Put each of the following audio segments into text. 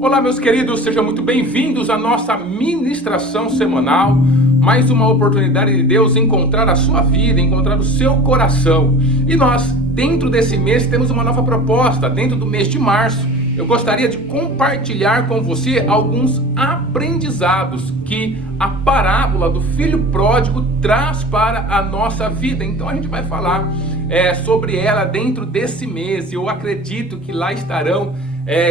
Olá, meus queridos, sejam muito bem-vindos à nossa ministração semanal. Mais uma oportunidade de Deus encontrar a sua vida, encontrar o seu coração. E nós, dentro desse mês, temos uma nova proposta. Dentro do mês de março, eu gostaria de compartilhar com você alguns aprendizados que a parábola do filho pródigo traz para a nossa vida. Então a gente vai falar sobre ela dentro desse mês. E eu acredito que lá estarão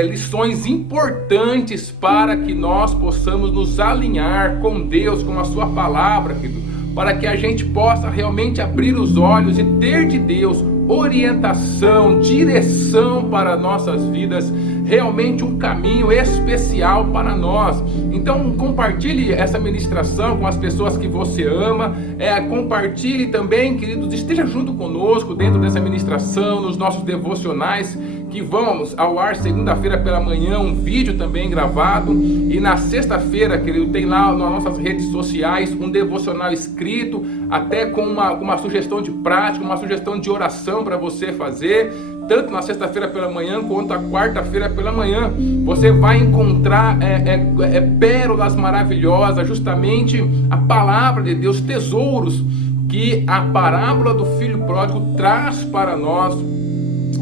lições importantes para que nós possamos nos alinhar com Deus, com a sua palavra, querido, para que a gente possa realmente abrir os olhos e ter de Deus orientação, direção para nossas vidas, realmente um caminho especial para nós. Então compartilhe essa ministração com as pessoas que você ama, compartilhe também, queridos, esteja junto conosco dentro dessa ministração, nos nossos devocionais, que vamos ao ar segunda-feira pela manhã, um vídeo também gravado, e na sexta-feira, querido, tem lá nas nossas redes sociais um devocional escrito, até com uma sugestão de prática, uma sugestão de oração para você fazer, tanto na sexta-feira pela manhã quanto na quarta-feira pela manhã. Você vai encontrar pérolas maravilhosas, justamente a palavra de Deus, tesouros que a parábola do filho pródigo traz para nós,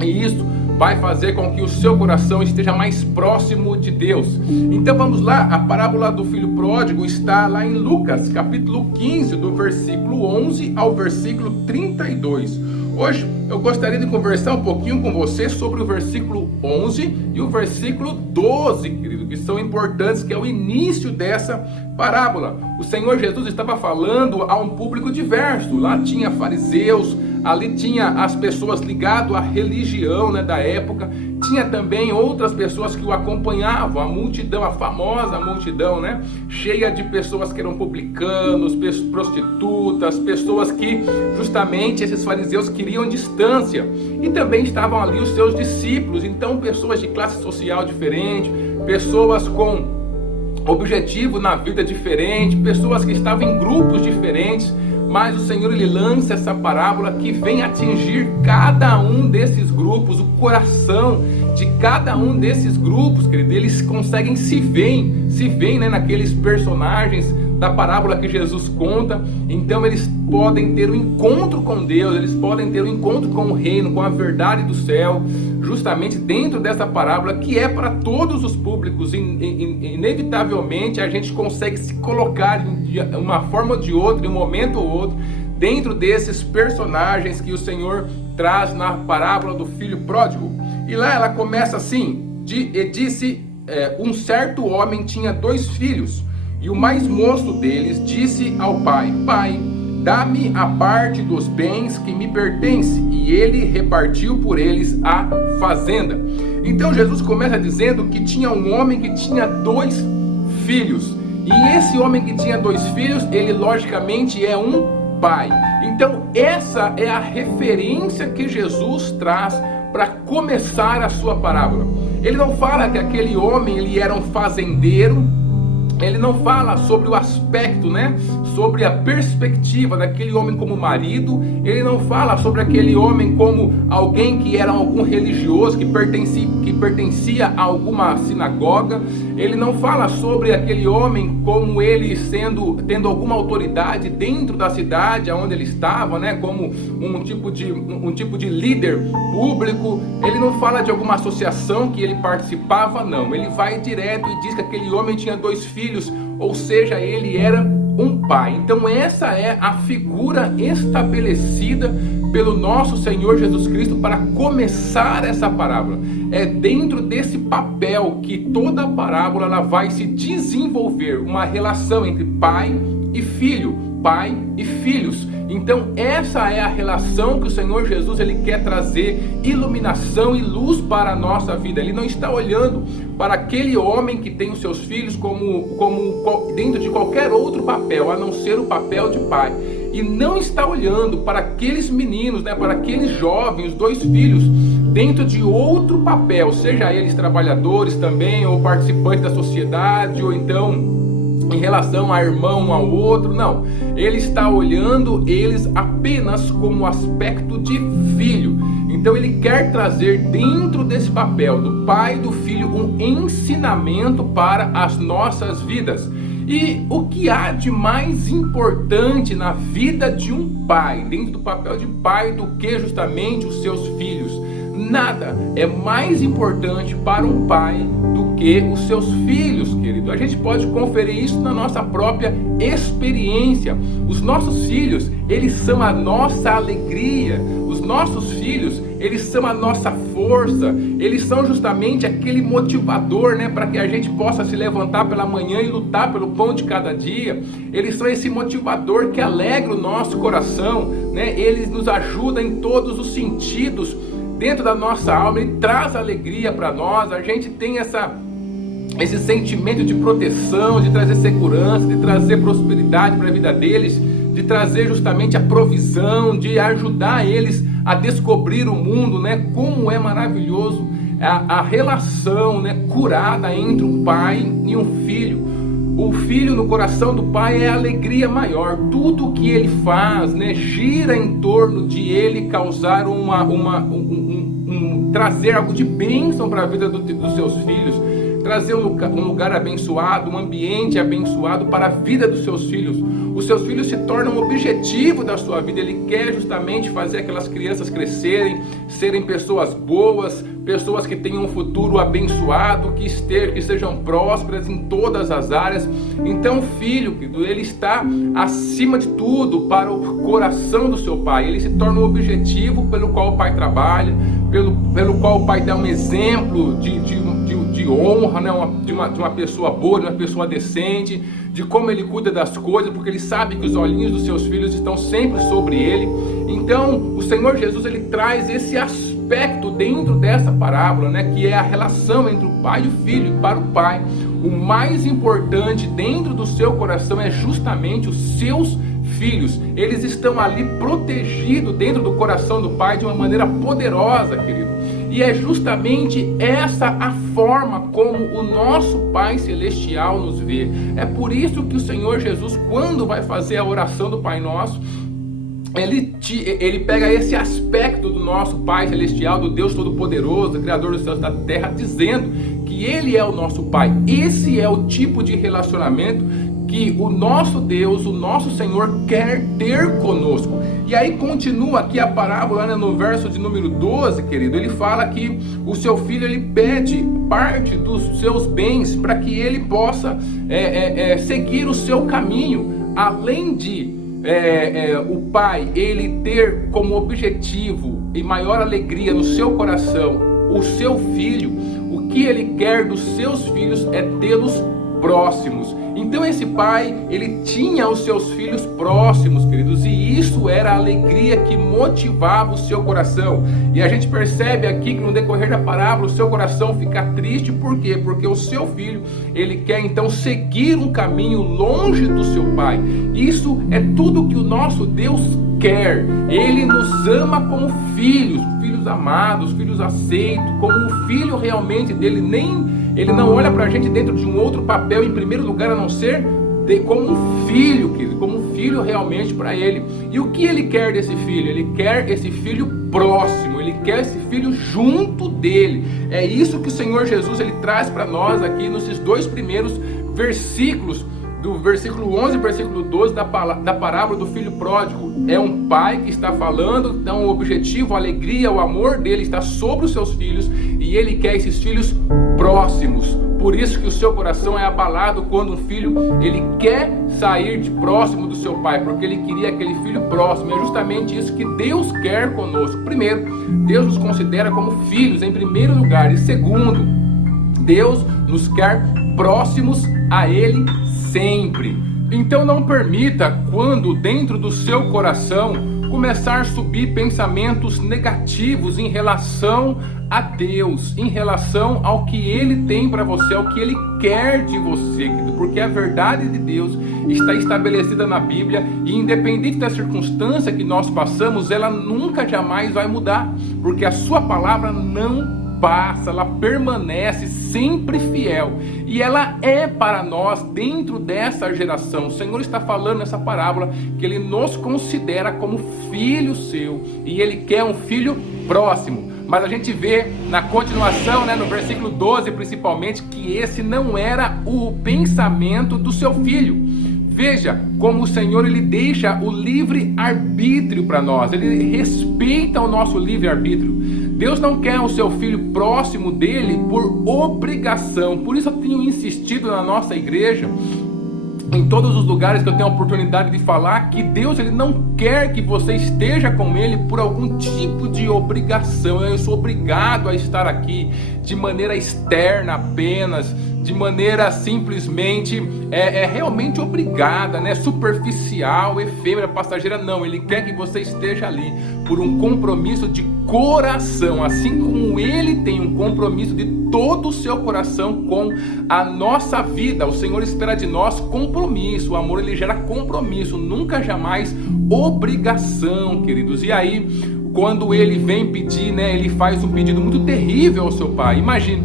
e isso vai fazer com que o seu coração esteja mais próximo de Deus. Então vamos lá, a parábola do filho pródigo está lá em Lucas, capítulo 15, do versículo 11 ao versículo 32. Hoje eu gostaria de conversar um pouquinho com você sobre o versículo 11 e o versículo 12, querido, que são importantes, que é o início dessa parábola. O Senhor Jesus estava falando a um público diverso. Lá tinha fariseus, ali tinha as pessoas ligadas à religião, da época. Tinha também outras pessoas que o acompanhavam, a multidão, a famosa multidão, cheia de pessoas que eram publicanos, prostitutas, pessoas que justamente esses fariseus queriam distância. E também estavam ali os seus discípulos, então pessoas de classe social diferente, pessoas com objetivo na vida diferente, pessoas que estavam em grupos diferentes. Mas o Senhor, Ele lança essa parábola que vem atingir cada um desses grupos, o coração de cada um desses grupos, querido. Eles conseguem se veem, naqueles personagens da parábola que Jesus conta. Então eles podem ter um encontro com Deus, eles podem ter um encontro com o reino, com a verdade do céu, justamente dentro dessa parábola que é para todos os públicos. Inevitavelmente a gente consegue se colocar de uma forma ou de outra, em um momento ou outro, dentro desses personagens que o Senhor traz na parábola do filho pródigo. E lá ela começa assim, disse, um certo homem tinha 2 filhos, e o mais moço deles disse ao pai: Pai, dá-me a parte dos bens que me pertence. E ele repartiu por eles a fazenda. Então Jesus começa dizendo que tinha um homem que tinha 2 filhos. E esse homem que tinha 2 filhos, ele logicamente é um pai. Então essa é a referência que Jesus traz para começar a sua parábola. Ele não fala que aquele homem ele era um fazendeiro. Ele não fala sobre o aspecto, sobre a perspectiva daquele homem como marido. Ele não fala sobre aquele homem como alguém que era algum religioso, que pertencia a alguma sinagoga. Ele não fala sobre aquele homem como ele tendo alguma autoridade dentro da cidade onde ele estava, como um tipo de líder público. Ele não fala de alguma associação que ele participava, não. Ele vai direto e diz que aquele homem tinha 2 filhos, ou seja, ele era um pai. Então essa é a figura estabelecida pelo nosso Senhor Jesus Cristo para começar essa parábola. É dentro desse papel que toda a parábola ela vai se desenvolver, uma relação entre pai e filho, pai e filhos. Então essa é a relação que o Senhor Jesus ele quer trazer iluminação e luz para a nossa vida. Ele não está olhando para aquele homem que tem os seus filhos como dentro de qualquer outro papel, a não ser o papel de pai. E não está olhando para aqueles meninos, para aqueles jovens, os 2 filhos, dentro de outro papel, seja eles trabalhadores também, ou participantes da sociedade, ou então em relação a irmão um ao outro. Não, ele está olhando eles apenas como aspecto de filho. Então Então ele quer trazer dentro desse papel do pai e do filho um ensinamento para as nossas vidas. E o que há de mais importante na vida de um pai, dentro do papel de pai, do que justamente os seus filhos? Nada é mais importante para um pai do que os seus filhos, querido. A gente pode conferir isso na nossa própria experiência. Os nossos filhos, eles são a nossa alegria. Os nossos filhos, eles são a nossa força. Eles são justamente aquele motivador, né, para que a gente possa se levantar pela manhã e lutar pelo pão de cada dia. Eles são esse motivador que alegra o nosso coração, né? Eles nos ajudam em todos os sentidos dentro da nossa alma, ele traz alegria para nós. A gente tem esse sentimento de proteção, de trazer segurança, de trazer prosperidade para a vida deles, de trazer justamente a provisão, de ajudar eles a descobrir o mundo, né? Como é maravilhoso a relação, né, curada entre um pai e um filho. O filho no coração do pai é a alegria maior. Tudo que ele faz, né, gira em torno de ele causar trazer algo de bênção para a vida dos seus filhos, trazer um lugar abençoado, um ambiente abençoado para a vida dos seus filhos. Os seus filhos se tornam o objetivo da sua vida. Ele quer justamente fazer aquelas crianças crescerem, serem pessoas boas, pessoas que tenham um futuro abençoado, que sejam prósperas em todas as áreas. Então o filho, ele está acima de tudo para o coração do seu pai. Ele se torna o objetivo pelo qual o pai trabalha, pelo qual o pai dá um exemplo de honra, né? de uma pessoa boa, de uma pessoa decente, de como ele cuida das coisas, porque ele sabe que os olhinhos dos seus filhos estão sempre sobre ele. Então o Senhor Jesus, ele traz esse aspecto dentro dessa parábola, né, que é a relação entre o pai e o filho. Para o pai, o mais importante dentro do seu coração é justamente os seus filhos. Eles estão ali protegidos dentro do coração do pai de uma maneira poderosa, querido. E é justamente essa a forma como o nosso Pai Celestial nos vê. É por isso que o Senhor Jesus, quando vai fazer a oração do Pai Nosso, ele pega esse aspecto do nosso Pai Celestial, do Deus Todo-Poderoso, Criador dos céus e da terra, dizendo que Ele é o nosso Pai. Esse é o tipo de relacionamento que o nosso Deus, o nosso Senhor quer ter conosco. E aí continua aqui a parábola, né, no verso de número 12, querido. Ele fala que o seu filho, ele pede parte dos seus bens para que ele possa seguir o seu caminho. Além de o pai, ele ter como objetivo e maior alegria no seu coração o seu filho, o que ele quer dos seus filhos é tê-los próximos. Então esse pai, ele tinha os seus filhos próximos, queridos, e isso era a alegria que motivava o seu coração. E a gente percebe aqui que no decorrer da parábola o seu coração fica triste. Por quê? Porque o seu filho, ele quer então seguir um caminho longe do seu pai. Isso é tudo que o nosso Deus quer. Ele nos ama como filhos, filhos amados, filhos aceitos, como um filho realmente dele. Ele não olha pra gente dentro de um outro papel, em primeiro lugar, a não ser como um filho, querido, como um filho realmente para ele. E o que ele quer desse filho? Ele quer esse filho próximo, ele quer esse filho junto dele. É isso que o Senhor Jesus, ele traz para nós aqui nesses dois primeiros versículos, do versículo 11 e versículo 12 da parábola do filho pródigo. É um pai que está falando, então o objetivo, a alegria, o amor dele está sobre os seus filhos, e ele quer esses filhos próximos. Por isso que o seu coração é abalado quando um filho, ele quer sair de próximo do seu pai, porque ele queria aquele filho próximo. É justamente isso que Deus quer conosco. Primeiro, Deus nos considera como filhos em primeiro lugar, e segundo, Deus nos quer próximos a Ele sempre. Então não permita, quando dentro do seu coração começar a subir pensamentos negativos em relação a Deus, em relação ao que Ele tem para você, ao que Ele quer de você, porque a verdade de Deus está estabelecida na Bíblia, e independente da circunstância que nós passamos, ela nunca jamais vai mudar, porque a sua palavra não passa, ela permanece sempre fiel. E ela é para nós dentro dessa geração. O Senhor está falando nessa parábola que Ele nos considera como filho seu. E Ele quer um filho próximo. Mas a gente vê na continuação, no versículo 12 principalmente, que esse não era o pensamento do seu filho. Veja como o Senhor ele deixa o livre-arbítrio para nós. Ele respeita o nosso livre-arbítrio. Deus não quer o seu filho próximo dele por obrigação. Por isso eu tenho insistido na nossa igreja, em todos os lugares que eu tenho a oportunidade de falar, que Deus ele não quer que você esteja com Ele por algum tipo de obrigação. Eu sou obrigado a estar aqui de maneira externa apenas, de maneira simplesmente realmente obrigada, superficial, efêmera, passageira. Não, Ele quer que você esteja ali por um compromisso de coração, assim como Ele tem um compromisso de todo o seu coração com a nossa vida. O Senhor espera de nós compromisso. O amor ele gera compromisso, nunca jamais obrigação, queridos. E aí, quando Ele vem pedir, Ele faz um pedido muito terrível ao seu pai. Imagine,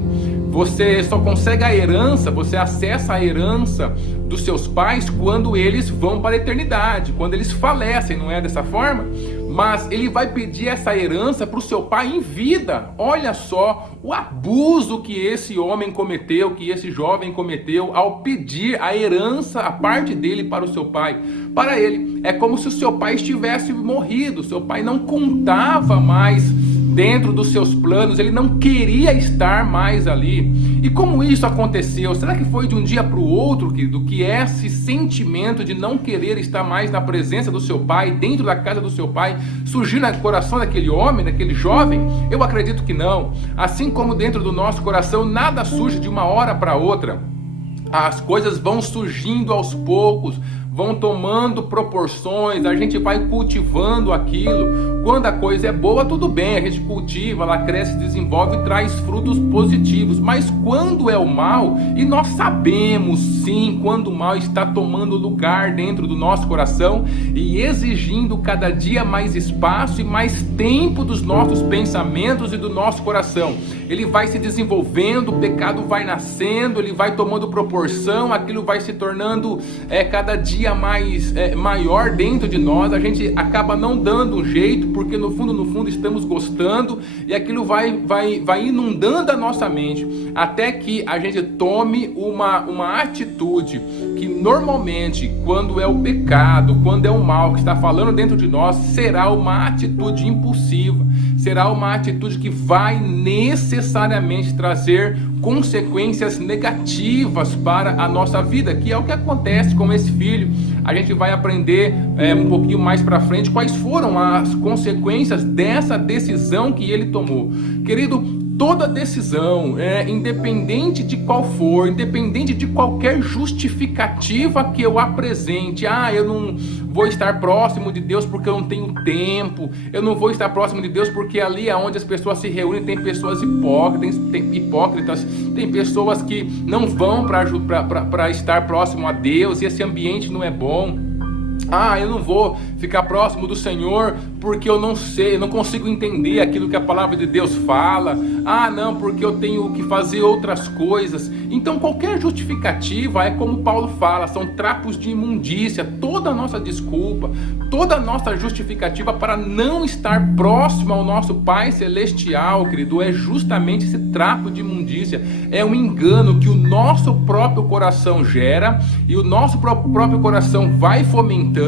você só consegue a herança, você acessa a herança dos seus pais quando eles vão para a eternidade, quando eles falecem, não é dessa forma? Mas ele vai pedir essa herança para o seu pai em vida. Olha só o abuso que esse homem cometeu, que esse jovem cometeu ao pedir a herança, a parte dele para o seu pai. Para ele, é como se o seu pai estivesse morrido, seu pai não contava mais dentro dos seus planos, ele não queria estar mais ali. E como isso aconteceu? Será que foi de um dia para o outro, querido, que esse sentimento de não querer estar mais na presença do seu pai, dentro da casa do seu pai, surgiu no coração daquele homem, daquele jovem? Eu acredito que não. Assim como dentro do nosso coração, nada surge de uma hora para outra. As coisas vão surgindo aos poucos, vão tomando proporções, a gente vai cultivando aquilo. Quando a coisa é boa, tudo bem, a gente cultiva, ela cresce, desenvolve e traz frutos positivos. Mas quando é o mal, e nós sabemos sim quando o mal está tomando lugar dentro do nosso coração e exigindo cada dia mais espaço e mais tempo dos nossos pensamentos e do nosso coração, ele vai se desenvolvendo, o pecado vai nascendo, ele vai tomando proporção, aquilo vai se tornando cada dia maior dentro de nós. A gente acaba não dando um jeito, porque no fundo estamos gostando, e aquilo vai inundando a nossa mente, até que a gente tome uma atitude que normalmente, quando é o pecado, quando é o mal que está falando dentro de nós, será uma atitude impulsiva, será uma atitude que vai necessariamente trazer consequências negativas para a nossa vida, que é o que acontece com esse filho. A gente vai aprender um pouquinho mais para frente quais foram as consequências dessa decisão que ele tomou. Querido, toda decisão, independente de qual for, independente de qualquer justificativa que eu apresente, eu não vou estar próximo de Deus porque eu não tenho tempo, eu não vou estar próximo de Deus porque ali é onde as pessoas se reúnem, tem pessoas hipócritas, tem pessoas que não vão para estar próximo a Deus, e esse ambiente não é bom. Eu não vou ficar próximo do Senhor porque eu não sei, eu não consigo entender aquilo que a palavra de Deus fala. Não, porque eu tenho que fazer outras coisas. Então qualquer justificativa é como Paulo fala, são trapos de imundícia. Toda a nossa desculpa, toda a nossa justificativa para não estar próximo ao nosso Pai Celestial, querido, é justamente esse trapo de imundícia. É um engano que o nosso próprio coração gera, e o nosso próprio coração vai fomentando,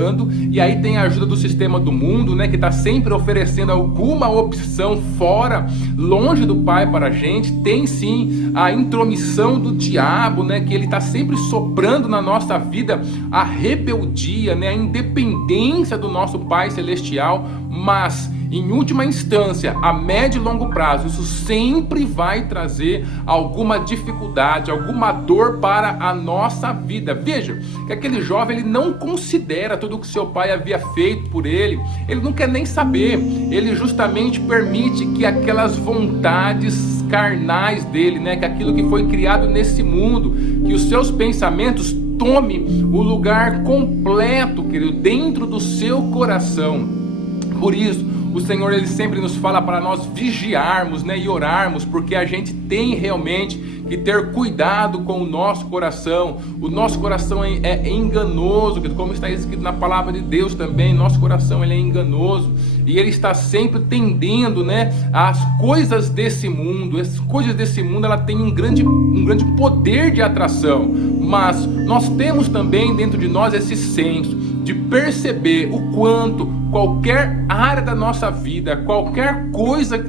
e aí tem a ajuda do sistema do mundo, que está sempre oferecendo alguma opção fora, longe do Pai para a gente. Tem sim a intromissão do diabo, que ele está sempre soprando na nossa vida a rebeldia, a independência do nosso Pai Celestial. Mas em última instância, a médio e longo prazo, isso sempre vai trazer alguma dificuldade, alguma dor para a nossa vida. Veja que aquele jovem, ele não considera tudo o que seu pai havia feito por ele, ele não quer nem saber, ele justamente permite que aquelas vontades carnais dele, que aquilo que foi criado nesse mundo, que os seus pensamentos tome o lugar completo, querido, dentro do seu coração. Por isso, o Senhor ele sempre nos fala para nós vigiarmos, né, e orarmos, porque a gente tem realmente que ter cuidado com o nosso coração. O nosso coração é enganoso, como está escrito na palavra de Deus também. Nosso coração ele é enganoso e ele está sempre tendendo, né, às coisas desse mundo. As coisas desse mundo ela tem um grande poder de atração, mas nós temos também dentro de nós esse senso de perceber o quanto qualquer área da nossa vida, qualquer coisa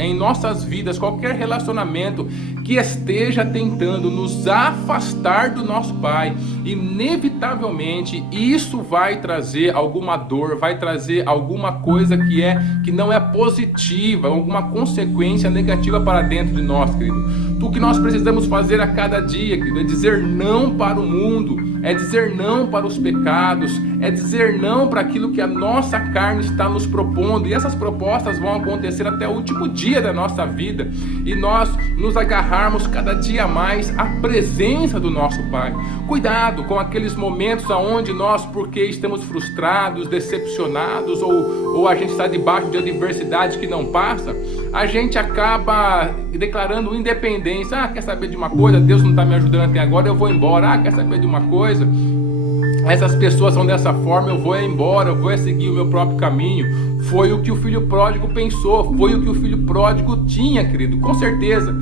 em nossas vidas, qualquer relacionamento que esteja tentando nos afastar do nosso Pai, inevitavelmente isso vai trazer alguma dor, vai trazer alguma coisa que não é positiva, alguma consequência negativa para dentro de nós, querido. O que nós precisamos fazer a cada dia, querido, é dizer não para o mundo, é dizer não para os pecados, é dizer não para aquilo que a nossa carne está nos propondo. E essas propostas vão acontecer até o último dia da nossa vida, e nós nos agarrarmos cada dia mais à presença do nosso Pai. Cuidado com aqueles momentos onde nós, porque estamos frustrados, decepcionados, ou a gente está debaixo de adversidade que não passa, a gente acaba declarando independência. Quer saber de uma coisa? Deus não está me ajudando até agora, eu vou embora. Quer saber de uma coisa? Essas pessoas são dessa forma, eu vou embora, eu vou seguir o meu próprio caminho. Foi o que o filho pródigo pensou, foi o que o filho pródigo tinha, querido, com certeza.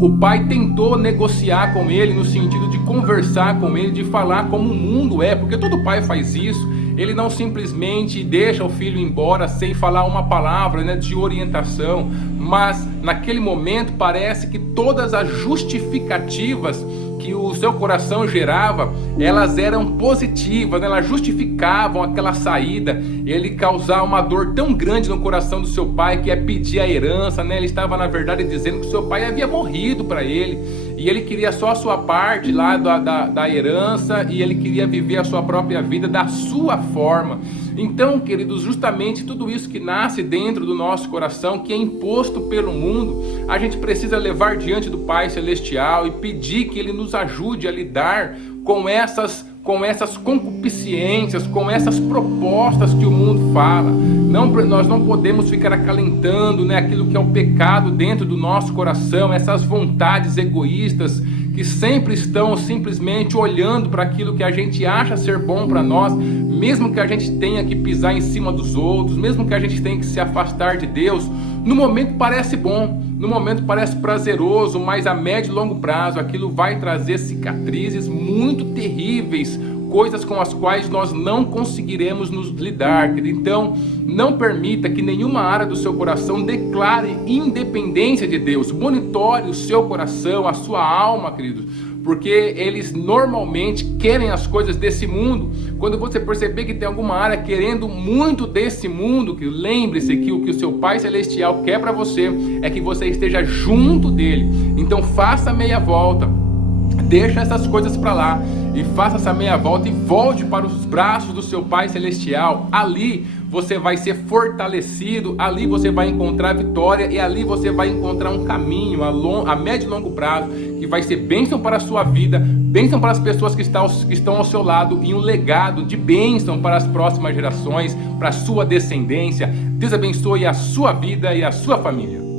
O pai tentou negociar com ele, no sentido de conversar com ele, de falar como o mundo é, porque todo pai faz isso. Ele não simplesmente deixa o filho embora sem falar uma palavra, né, de orientação, mas naquele momento parece que todas as justificativas que o seu coração gerava, elas eram positivas, né? Elas justificavam aquela saída. Ele causava uma dor tão grande no coração do seu pai, que é pedir a herança, né? Ele estava na verdade dizendo que o seu pai havia morrido para ele, e ele queria só a sua parte lá da herança, e ele queria viver a sua própria vida da sua forma. Então, queridos, justamente tudo isso que nasce dentro do nosso coração, que é imposto pelo mundo, a gente precisa levar diante do Pai Celestial e pedir que Ele nos ajude a lidar com essas concupiscências, com essas propostas que o mundo fala. Nós não podemos ficar acalentando, né, aquilo que é o pecado dentro do nosso coração, essas vontades egoístas que sempre estão simplesmente olhando para aquilo que a gente acha ser bom para nós, mesmo que a gente tenha que pisar em cima dos outros, mesmo que a gente tenha que se afastar de Deus. No momento parece bom, no momento parece prazeroso, mas a médio e longo prazo aquilo vai trazer cicatrizes muito terríveis, coisas com as quais nós não conseguiremos nos lidar, querido. Então, não permita que nenhuma área do seu coração declare independência de Deus. Monitore o seu coração, a sua alma, queridos, porque eles normalmente querem as coisas desse mundo. Quando você perceber que tem alguma área querendo muito desse mundo, que lembre-se que o que o seu Pai Celestial quer para você é que você esteja junto dele. Então faça meia volta, deixa essas coisas para lá e faça essa meia volta e volte para os braços do seu Pai Celestial. Ali você vai ser fortalecido, ali você vai encontrar vitória, e ali você vai encontrar um caminho a médio e longo prazo que vai ser bênção para a sua vida, bênção para as pessoas que estão ao seu lado, e um legado de bênção para as próximas gerações, para a sua descendência. Deus abençoe a sua vida e a sua família.